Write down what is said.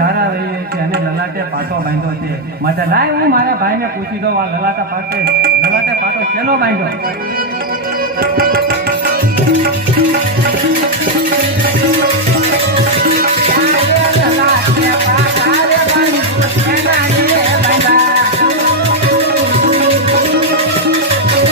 ધારા રહી છે અને લલાટે પાટો બાંધ્યો છે. માટે લાય હું મારા ભાઈને પૂછી દઉં આ લલાટે પાટો શેનો બાંધ્યો?